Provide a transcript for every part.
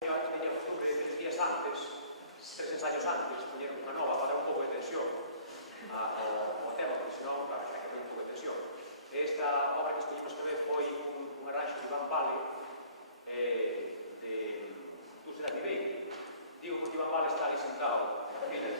Teña a costumbre de 3 días antes, 3 ensaios antes, poñer unha nova para dar un pouco de tensión ao tema, porque senón, claro, xa que foi un pouco de tensión. Esta obra que escollimos esta vez foi un arranxo de Iván Vale, de Tú serás mi baby. Digo porque Iván Vale está ali sentado, na fila.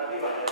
Arriba.